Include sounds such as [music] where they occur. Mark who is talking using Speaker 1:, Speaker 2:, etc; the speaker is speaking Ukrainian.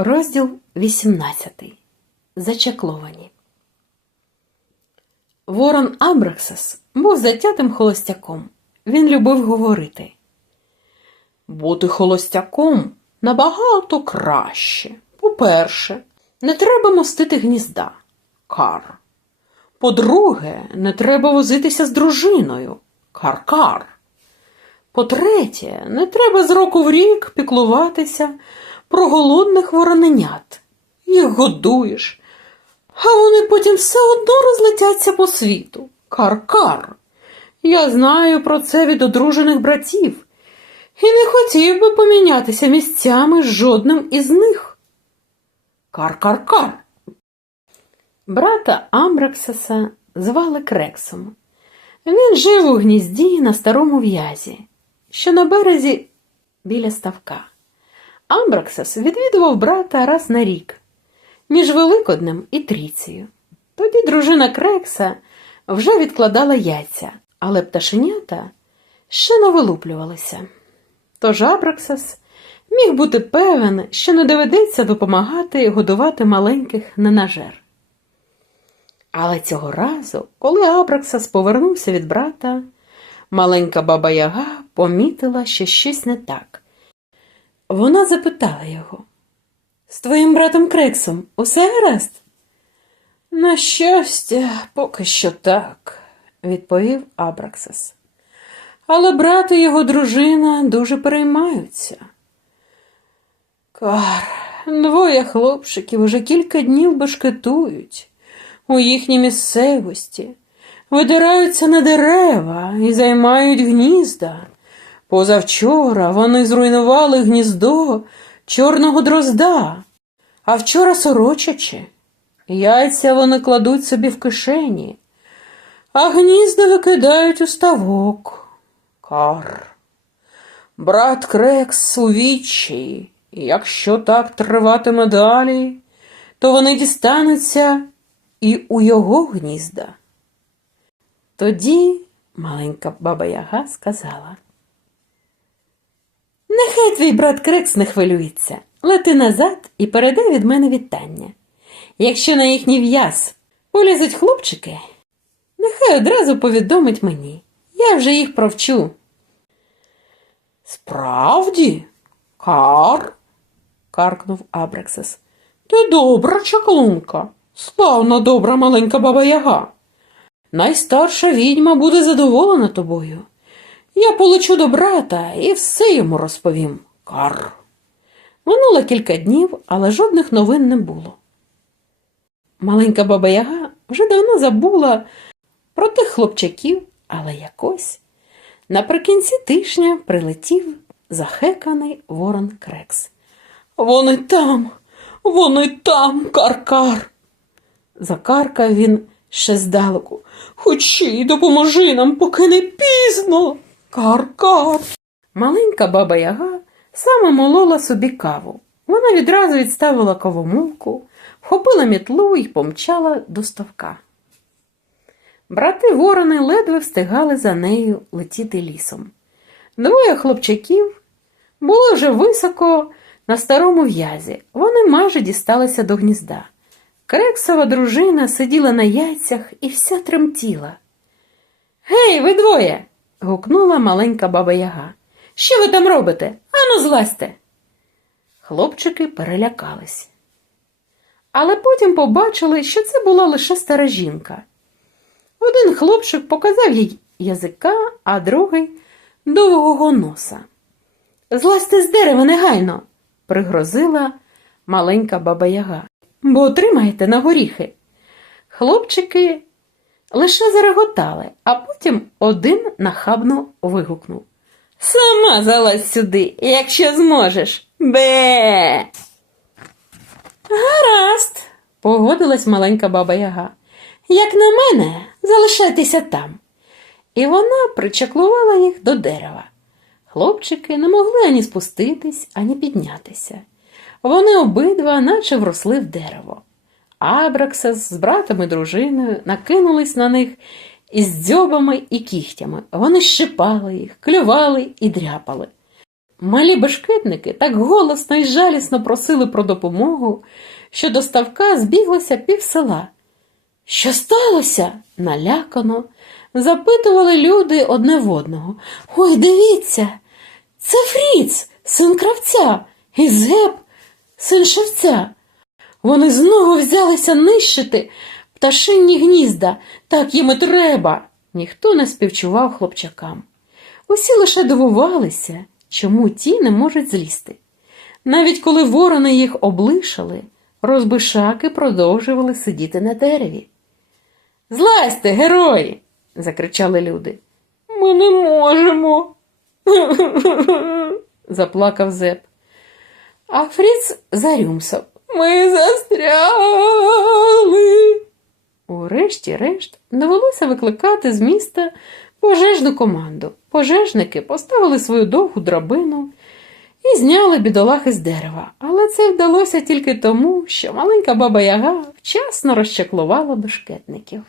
Speaker 1: Розділ 18. Зачакловані. Ворон Абраксас був затятим холостяком. Він любив говорити. Бути холостяком набагато краще. По-перше, не треба мостити гнізда. Кар. По-друге, не треба возитися з дружиною. Кар-кар. По-третє, не треба з року в рік піклуватися про голодних вороненят. Їх годуєш, а вони потім все одно розлетяться по світу. Кар-кар. Я знаю про це від одружених братів і не хотів би помінятися місцями з жодним із них. Кар-кар-кар. Брата Амбраксаса звали Крексом. Він жив у гнізді на старому в'язі, що на березі біля ставка. Амбраксас відвідував брата раз на рік, між Великоднем і Тріцією. Тоді дружина Крекса вже відкладала яйця, але пташенята ще не вилуплювалися. Тож Абраксас міг бути певен, що не доведеться допомагати годувати маленьких ненажер. Але цього разу, коли Абраксас повернувся від брата, маленька баба Яга помітила, що щось не так. Вона запитала його з твоїм братом Крексом усе гаразд? На щастя, поки що так, відповів Абраксас. Але брат і його дружина дуже переймаються. Кар, двоє хлопчиків уже кілька днів бешкетують у їхній місцевості, видираються на дерева і займають гнізда. Позавчора вони зруйнували гніздо чорного дрозда, а вчора сорочачи. Яйця вони кладуть собі в кишені, а гнізда викидають у ставок. Кар. Брат Крекс у відчаї, і якщо так триватиме далі, то вони дістануться і у його гнізда. Тоді маленька баба Яга сказала. Нехай твій брат Крекс не хвилюється. Лети назад і передай від мене вітання. Якщо на їхній в'яз полізуть хлопчики, нехай одразу повідомить мені. Я вже їх провчу. Справді, кар, каркнув Абрексас. Ти добра чаклунка, славна добра маленька баба Яга. Найстарша відьма буде задоволена тобою. Я полечу до брата і все йому розповім. Кар. Минуло кілька днів, але жодних новин не було. Маленька баба Яга вже давно забула про тих хлопчаків, але якось наприкінці тижня прилетів захеканий ворон Крекс. Вони там, вони там, каркар. Закаркав він ще здалеку. Хочі, допоможи нам, поки не пізно. Кар-кар. Маленька баба Яга саме молола собі каву. Вона відразу відставила кавомулку, вхопила мітлу і помчала до ставка. Брати ворони ледве встигали за нею летіти лісом. Двоє хлопчаків були вже високо на старому в'язі. Вони майже дісталися до гнізда. Крексова дружина сиділа на яйцях і вся тремтіла. Гей, ви двоє. Гукнула маленька баба Яга. Що ви там робите? Ану, злазьте. Хлопчики перелякались. Але потім побачили, що це була лише стара жінка. Один хлопчик показав їй язика, а другий довгого носа. Злазьте з дерева негайно, пригрозила маленька баба Яга, бо отримаєте на горіхи. Хлопчики лише зареготали, а потім один нахабно вигукнув. Сама залазь сюди, якщо зможеш. Бе. Гаразд, погодилась маленька баба Яга. Як на мене, залишайтеся там. І вона причаклувала їх до дерева. Хлопчики не могли ані спуститись, ані піднятися. Вони обидва наче вросли в дерево. Абраксас з братом і дружиною накинулись на них із дзьобами і кігтями. Вони щипали їх, клювали і дряпали. Малі бешкетники так голосно і жалісно просили про допомогу, що до ставка збіглося пів села. Що сталося? налякано. Запитували люди одне в одного. Ой, дивіться, це Фріц, син кравця, і Зеп, син шевця. Вони знову взялися нищити пташинні гнізда, так їм і треба. Ніхто не співчував хлопчакам. Усі лише дивувалися, чому ті не можуть злізти. Навіть коли ворони їх облишали, розбишаки продовжували сидіти на дереві. Злазьте, герої! закричали люди. Ми не можемо. [laughs] заплакав Зеп. А Фріц зарюмсав. Ми застряли. Урешті-решт довелося викликати з міста пожежну команду. Пожежники поставили свою довгу драбину і зняли бідолахи з дерева. Але це вдалося тільки тому, що маленька баба Яга вчасно розчаклувала бешкетників.